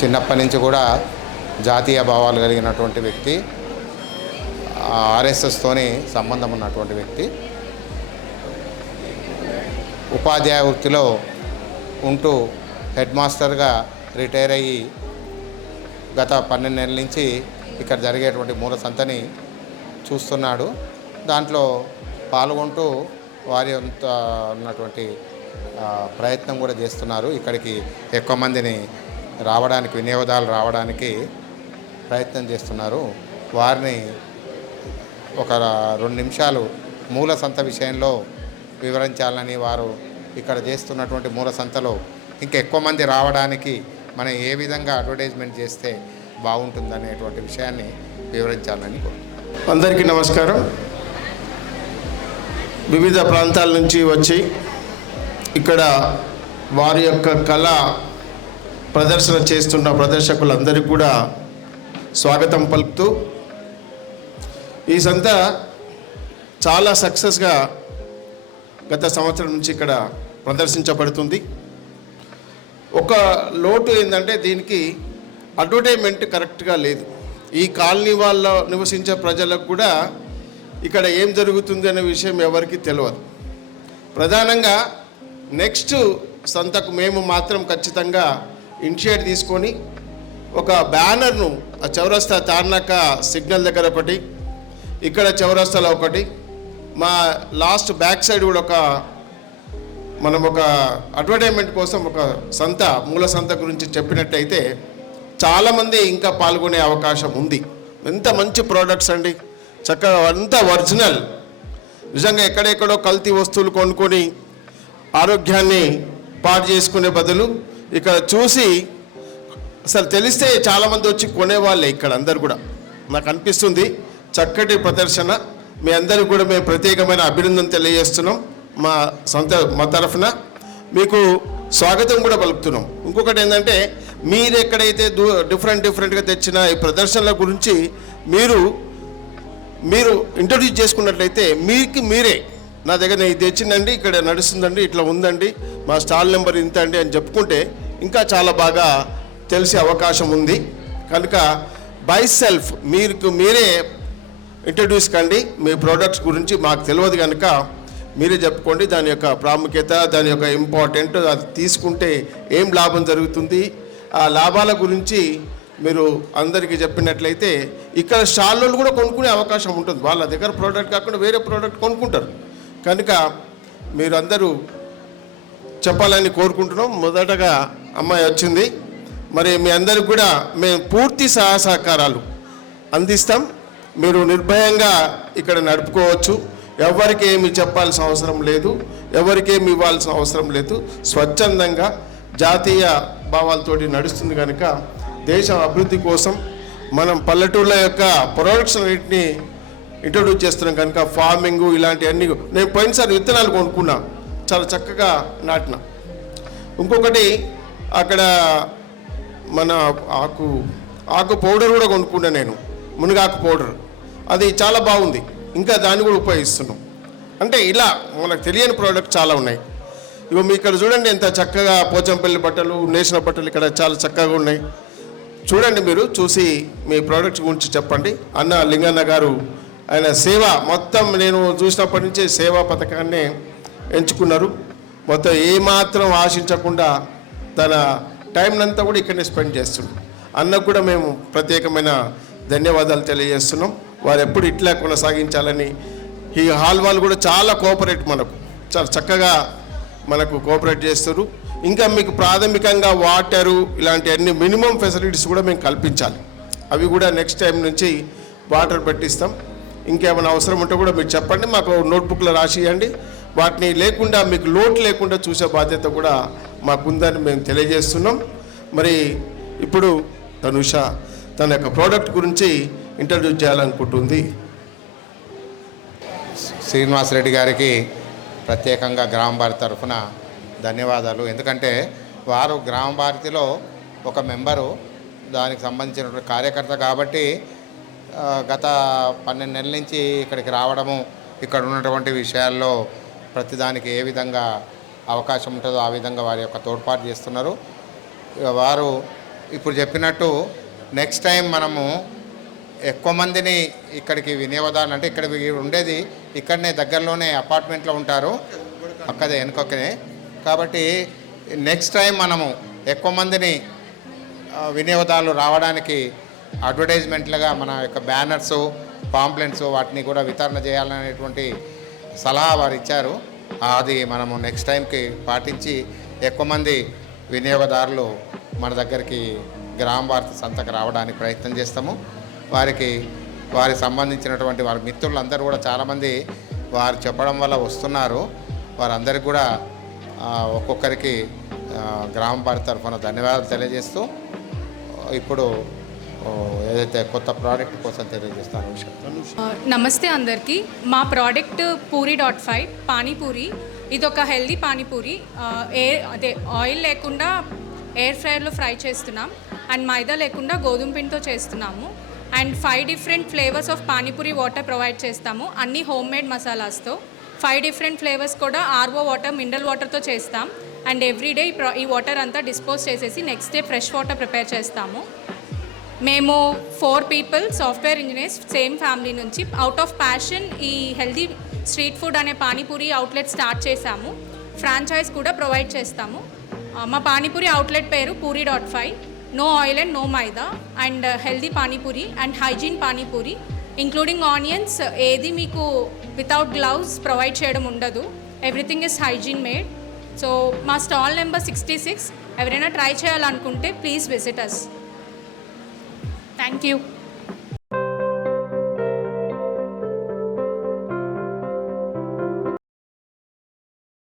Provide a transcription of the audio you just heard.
చిన్నప్పటి నుంచి కూడా జాతీయ భావాలు కలిగినటువంటి వ్యక్తి ఆర్ఎస్ఎస్తోని సంబంధం ఉన్నటువంటి వ్యక్తి. ఉపాధ్యాయ వృత్తిలో ఉంటూ హెడ్ మాస్టర్గా రిటైర్ అయ్యి గత పన్నెండు నెలల నుంచి ఇక్కడ జరిగేటువంటి మూల సంతని చూస్తున్నాడు. దాంట్లో పాల్గొంటూ వారి అంత ఉన్నటువంటి ప్రయత్నం కూడా చేస్తున్నారు. ఇక్కడికి ఎక్కువ మందిని రావడానికి వినియోగదారులు రావడానికి ప్రయత్నం చేస్తున్నారు. వారిని ఒక రెండు నిమిషాలు మూల సంత విషయంలో వివరించాలని వారు ఇక్కడ చేస్తున్నటువంటి మూల సంతలో ఇంకెక్కువ మంది రావడానికి మనం ఏ విధంగా అడ్వర్టైజ్మెంట్ చేస్తే బాగుంటుందనేటువంటి విషయాన్ని వివరించాలని కోరుతున్నాను అందరికీ నమస్కారం. వివిధ ప్రాంతాల నుంచి వచ్చి ఇక్కడ వారి యొక్క కళ ప్రదర్శన చేస్తున్న ప్రదర్శకులందరికీ కూడా స్వాగతం పలుకుతూ ఈ సంత చాలా సక్సెస్గా గత సంవత్సరం నుంచి ఇక్కడ ప్రదర్శించబడుతుంది. ఒక లోటు ఏంటంటే దీనికి అడ్వర్టైజ్మెంట్ కరెక్ట్గా లేదు. ఈ కాలనీ వాళ్ళ నివసించే ప్రజలకు కూడా ఇక్కడ ఏం జరుగుతుంది అనే విషయం ఎవరికి తెలియదు ప్రధానంగా నెక్స్ట్ సంతకు మేము మాత్రం ఖచ్చితంగా ఇనిషియేట్ తీసుకొని ఒక బ్యానర్ను ఆ చౌరస్తా తార్నాక సిగ్నల్ దగ్గర ఒకటి ఇక్కడ చౌరస్తాలో ఒకటి మా లాస్ట్ బ్యాక్ సైడ్ కూడా ఒక మనం ఒక అడ్వర్టైజ్మెంట్ కోసం ఒక సంత మూల సంత గురించి చెప్పినట్టయితే చాలామంది ఇంకా పాల్గొనే అవకాశం ఉంది. ఎంత మంచి ప్రోడక్ట్స్ అండి. చక్కగా అంతా ఒరిజినల్ నిజంగా ఎక్కడెక్కడో కల్తీ వస్తువులు కొనుక్కొని ఆరోగ్యాన్ని పాడు చేసుకునే బదులు ఇక్కడ చూసి అసలు తెలిస్తే చాలామంది వచ్చి కొనేవాళ్ళే ఇక్కడ అందరు కూడా. నాకు అనిపిస్తుంది చక్కటి ప్రదర్శన. మీ అందరికి కూడా మేము ప్రత్యేకమైన అభినందన తెలియజేస్తున్నాం. మా సొంత మా తరఫున మీకు స్వాగతం కూడా పలుకుతున్నాం. ఇంకొకటి ఏంటంటే మీరు ఎక్కడైతే దూ డిఫరెంట్ డిఫరెంట్గా తెచ్చిన ఈ ప్రదర్శనల గురించి మీరు మీరు ఇంట్రడ్యూస్ చేసుకున్నట్లయితే మీకు మీరే నా దగ్గర ఇది తెచ్చిందండి ఇక్కడ నడుస్తుందండి ఇట్లా ఉందండి మా స్టాల్ నెంబర్ ఇంత అండి అని చెప్పుకుంటే ఇంకా చాలా బాగా తెలిసే అవకాశం ఉంది. కనుక బై సెల్ఫ్ మీకు మీరే ఇంట్రడ్యూస్ కండి మీ ప్రోడక్ట్స్ గురించి మాకు తెలియదు కనుక మీరే చెప్పుకోండి దాని యొక్క ప్రాముఖ్యత దాని యొక్క ఇంపార్టెంట్ అది తీసుకుంటే ఏం లాభం జరుగుతుంది. ఆ లాభాల గురించి మీరు అందరికీ చెప్పినట్లయితే ఇక్కడ స్టాల్లో కూడా కొనుక్కునే అవకాశం ఉంటుంది. వాళ్ళ దగ్గర ప్రోడక్ట్ కాకుండా వేరే ప్రోడక్ట్ కొనుక్కుంటారు. కనుక మీరందరూ చెప్పాలని కోరుకుంటున్నాం. మొదటగా అమ్మాయి వచ్చింది. మరి మీ అందరికి కూడా మేము పూర్తి సహాయ సహకారాలు అందిస్తాం. మీరు నిర్భయంగా ఇక్కడ నడుపుకోవచ్చు. ఎవరికి ఏమి చెప్పాల్సిన అవసరం లేదు. ఎవరికేమి ఇవ్వాల్సిన అవసరం లేదు. స్వచ్ఛందంగా జాతీయ భావాలతోటి నడుస్తుంది కనుక దేశ అభివృద్ధి కోసం మనం పల్లెటూళ్ళ యొక్క ప్రొడక్షన్ రేట్ని ఇంట్రొడ్యూస్ చేస్తున్నాం కనుక ఫార్మింగ్ ఇలాంటివన్నీ నేను పోయినసారి విత్తనాలు కొనుక్కున్నా. చాలా చక్కగా నాటిన. ఇంకొకటి అక్కడ మన ఆకు ఆకు పౌడర్ కూడా కొనుక్కున్నా నేను. మునగాకు పౌడర్ అది చాలా బాగుంది. ఇంకా దాన్ని కూడా ఉపయోగిస్తున్నాం. అంటే ఇలా మనకు తెలియని ప్రోడక్ట్ చాలా ఉన్నాయి. ఇవి మీ ఇక్కడ చూడండి ఎంత చక్కగా పోచంపల్లి బట్టలు నేసిన బట్టలు ఇక్కడ చాలా చక్కగా ఉన్నాయి. చూడండి మీరు చూసి మీ ప్రోడక్ట్స్ గురించి చెప్పండి. అన్న లింగన్న గారు ఆయన సేవ మొత్తం నేను చూసినప్పటి నుంచే సేవా పథకాన్ని ఎంచుకున్నారు. మొత్తం ఏమాత్రం ఆశించకుండా తన టైంనంతా కూడా ఇక్కడనే స్పెండ్ చేస్తున్నాం. అన్నకు కూడా మేము ప్రత్యేకమైన ధన్యవాదాలు తెలియజేస్తున్నాం. వారు ఎప్పుడు ఇట్లా కొనసాగించాలని ఈ హాల్ వాళ్ళు కూడా చాలా కోఆపరేట్ మనకు. చాలా చక్కగా మనకు కోఆపరేట్ చేస్తారు ఇంకా మీకు ప్రాథమికంగా వాటరు ఇలాంటి అన్ని మినిమం ఫెసిలిటీస్ కూడా మేము కల్పించాలి. అవి కూడా నెక్స్ట్ టైం నుంచి వాటర్ పెట్టిస్తాం. ఇంకేమైనా అవసరం ఉంటే కూడా మీరు చెప్పండి మాకు నోట్బుక్లో రాసి ఇవ్వండి వాటిని లేకుండా మీకు లోటు లేకుండా చూసే బాధ్యత కూడా మాకుందని మేము తెలియజేస్తున్నాం. మరి ఇప్పుడు తనుష తన యొక్క ప్రోడక్ట్ గురించి ఇంట్రడ్యూస్ చేయాలనుకుంటుంది. శ్రీనివాసరెడ్డి గారికి ప్రత్యేకంగా గ్రామ భారతి తరఫున ధన్యవాదాలు. ఎందుకంటే వారు గ్రామ భారతిలో ఒక మెంబరు దానికి సంబంధించినటువంటి కార్యకర్త కాబట్టి గత పన్నెండు నెలల నుంచి ఇక్కడికి రావడము ఇక్కడ ఉన్నటువంటి విషయాల్లో ప్రతిదానికి ఏ విధంగా అవకాశం ఉంటుందో ఆ విధంగా వారి యొక్క తోడ్పాటు చేస్తున్నారు. వారు ఇప్పుడు చెప్పినట్టు నెక్స్ట్ టైం మనము ఎక్కువ మందిని ఇక్కడికి వినియోగదారులు అంటే ఇక్కడ ఉండేది ఇక్కడనే దగ్గరలోనే అపార్ట్మెంట్లో ఉంటారు అక్కదే వెనుకనే కాబట్టి నెక్స్ట్ టైం మనము ఎక్కువ మందిని వినియోగదారులు రావడానికి అడ్వర్టైజ్మెంట్లుగా మన యొక్క బ్యానర్స్ పాంప్లెంట్స్ వాటిని కూడా వితరణ చేయాలనేటువంటి సలహా వారు ఇచ్చారు. అది మనము నెక్స్ట్ టైంకి పాటించి ఎక్కువ మంది వినియోగదారులు మన దగ్గరికి గ్రామ వార్త సంతకు రావడానికి ప్రయత్నం చేస్తాము. వారికి వారికి సంబంధించినటువంటి వారి మిత్రులందరూ కూడా చాలామంది వారు చెప్పడం వల్ల వస్తున్నారు. వారందరికీ కూడా ఒక్కొక్కరికి గ్రామ వారి తరఫున ధన్యవాదాలు తెలియజేస్తూ ఇప్పుడు ఏదైతే కొత్త ప్రోడక్ట్ కోసం తెలియజేస్తాను నమస్తే అందరికీ. మా product Puri dot five panipuri. ఇది ఒక హెల్దీ పానీపూరి. ఆ, ఎయిర్ అదే ఆయిల్ లేకుండా ఎయిర్ ఫ్రైయర్లో ఫ్రై చేస్తున్నాం. అండ్ మైదా లేకుండా గోధుమ పిండితో చేస్తున్నాము. And five different flavours of panipuri water provide చేస్తాము. అన్ని హోమ్ మేడ్ మసాలాస్తో. ఫైవ్ డిఫరెంట్ ఫ్లేవర్స్ కూడా ఆర్ఓ వాటర్ మినరల్ వాటర్తో చేస్తాం. అండ్ ఎవ్రీడే ఈ ఈ వాటర్ అంతా డిస్పోజ్ చేసేసి next day fresh water prepare చేస్తాము. మేము four people software engineers same family నుంచి అవుట్ ఆఫ్ ప్యాషన్ ఈ హెల్దీ స్ట్రీట్ ఫుడ్ అనే పానీపూరి అవుట్లెట్ స్టార్ట్ చేశాము. ఫ్రాంచైజ్ కూడా ప్రొవైడ్ చేస్తాము. మా పానీపూరి అవుట్లెట్ పేరు Puri dot five no oil and no maida and healthy uh, panipuri and hygiene panipuri including onions ఏది మీకు వితౌట్ గ్లౌస్ ప్రొవైడ్ చేయడం ఉండదు. Everything is hygiene made so మా స్టాల్ నెంబర్ సిక్స్టీ సిక్స్ ఎవరైనా try చేయాలనుకుంటే please visit us Thank you.